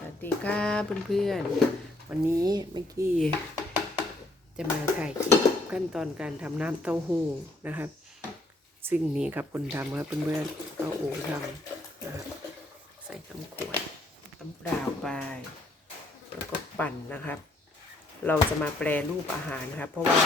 สวัสดีค่ะเพื่อนๆ วันนี้เมื่อกี้จะมาถ่ายคลิปขั้นตอนการทำน้ำเต้าหู้นะครับ ซึ่งนี่ครับคนทำครับเพื่อนๆก็โอ่ทำนะครับใส่น้ำขวดน้ำเปล่าไป แล้วก็ปั่นนะครับ เราจะมาแปรรูปอาหารครับ เพราะว่า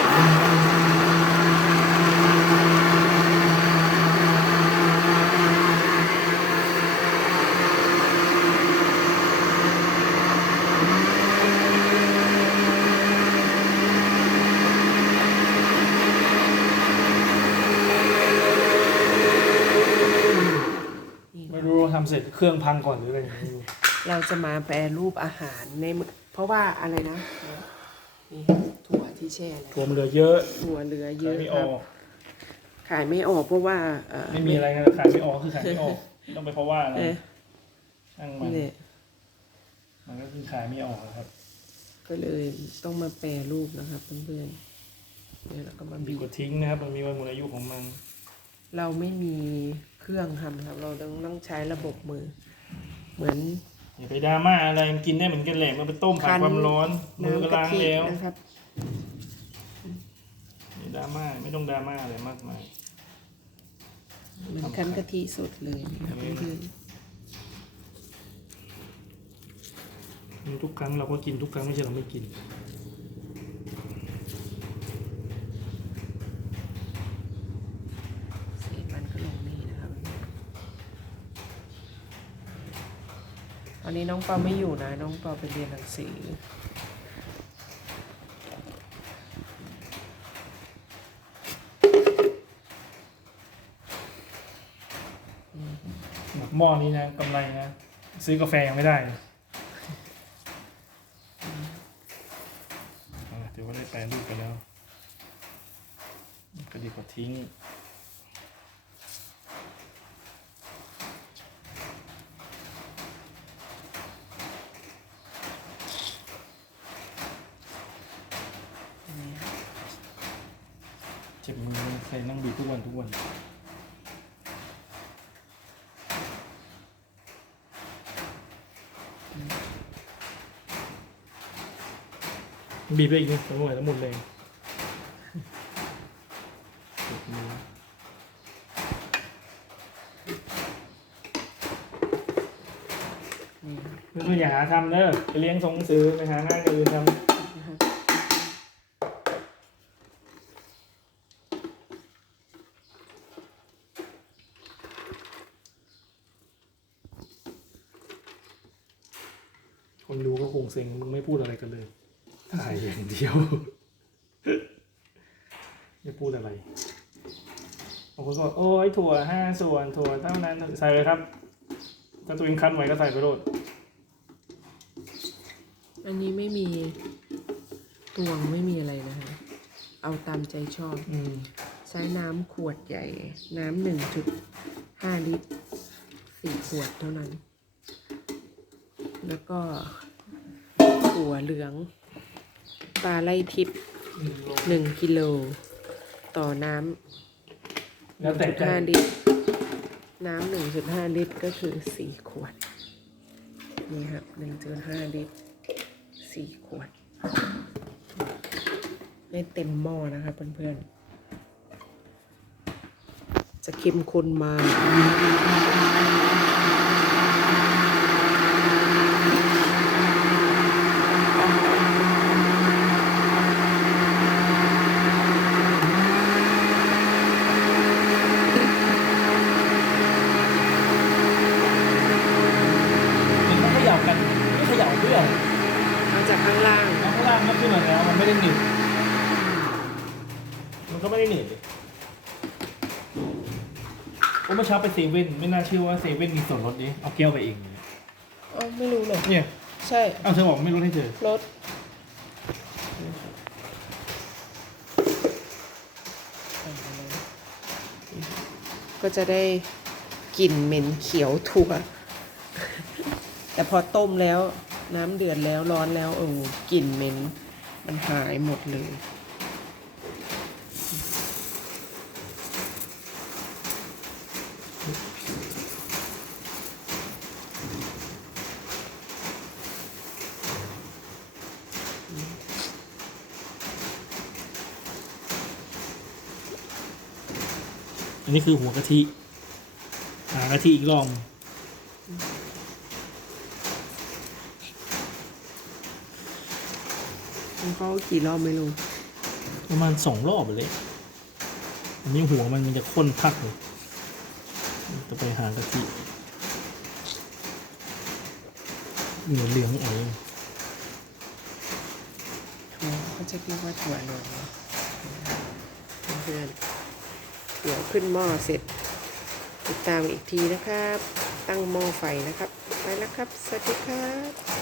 ไม่ รู้ทำเสร็จเครื่องพังก่อนหรืออะไรไม่รู้เราจะมาแปรรูปอาหารในมื้อเพราะว่าอะไรนะนี่ถั่วที่แช่แล้วถั่วมันเหลือเยอะถั่วเหลือเยขายอะไม่คอรัอบกขายไม่ออกเพราะว่าเอ่อไม่มีอะไรนะขายไม่ออกคือขายไม่ออกต้องไปเพราะว่าอะไรเออช่างมันนี่แหละมันก็คือขายไม่ออกนะครับก็เลยต้องมาแปรรูปนะครับเพื่อนๆเนี่ยแล้วก็มามีบีบกดทิ้งนะครับ มันมีวันหมดอายุของมัน เราไม่มีเครื่องทำครับ เราต้องต้องใช้ระบบมือ เหมือนอย่าไปดราม่าอะไรมันกินได้เหมือนกันแหละมันไปต้มผ่านความร้อนมือก็น้ำกะล้างทิแล้วนะครับอย่าดราม่าไม่ต้องดราม่าอะไรมากมายเหมือนคั้นกะทิสดเลยนะครับเพื่อนมีทุกครั้งเราก็กินทุกครั้งไม่ใช่เราไม่กิน ๆเศษมันก็ลงนี่นะครับ วันนี้น้องเปาไม่อยู่นะ น้องเปาไปเรียนหนังสือหม้อนี้นะกำไรนะซื้อกาแฟยังไม่ได้เลยอะถือว่าได้แปลรูปไปแล้ว ก็ดีกว่าทิ้ง เจ็บมือเลยเคยนั่งบีบทุกวันทุกวันบีบไปอีกนิดทั้งหมดทั้งหมดเลยเจ็บมือนี่ครับเพื่อนๆอย่าหาทำเด้อไปเลี้ยงส่งหนังสือไปหางานอย่างอื่นทนะครับำ คนดูก็คงเซ็งมึงไม่พูดอะไรกันเลยถ่ายอย่างเดียวไม่พูดอะไรบางคนก็บอกโอ้ยถั่วห้าส่วนถั่วเท่านั้นใส่เลยครับ ถ้าตัวเองคั้นไว้ก็ใส่ไปโลดอันนี้ไม่มีตวงไม่มีอะไรนะคะเอาตามใจชอบ อืม ใช้น้ำขวดใหญ่ น้ำหนึ่งจุดห้าลิตรสี่ขวดเท่านั้น แล้วก็ ถั่วเหลืองปลาไล่ทิพย์หนึ่งกิโล ต่อน้ำแล้วแต่ใจห้าลิตร น้ำหนึ่งจุดห้าลิตรก็คือสี่ขวด นี่ครับหนึ่งจุดห้าลิตรสี่ขวดไม่เต็มหม้อนะคะเพื่อนๆ จะเข้มข้นมาก มันไม่เขย่ากันไม่เขย่าเพื่ออะไร มาจากข้างล่าง แล้วข้างล่างก็ขึ้นมาแล้ว มันไม่ได้หนีบมัน ก็ไม่ได้หนีบดิโอ้เมื่อเช้าไปเซเว่นไม่น่าเชื่อว่าเซเว่นมีส่วนลดนี้เอาแก้วไปเองอ๋อไม่รู้เลยเนี่ยใช่เอาเธอบอกไม่ลดให้เธอรถก็จะได้กลิ่นเหม็นเขียวถั่ว แต่พอต้มแล้วน้ำเดือดแล้วร้อนแล้วโอ้กลิ่นเหม็นมันหายหมดเลย อันนี้คือหัวกะทิหากะทิอีกรอบของเขากี่รอบไม่รู้ประมาณสองรอบเลย อันนี้หัวมันมันจะข้นพักเลย จะไปหากะทิเหลือเหลืองเอ๋อยถั่วเขาจะเรียกว่าถั่วเหลืองเพื่อนเดี๋ยวขึ้นหม้อเสร็จ ติดตามอีกทีนะครับ ตั้งหม้อไฟนะครับ ไปแล้วครับ สวัสดีครับ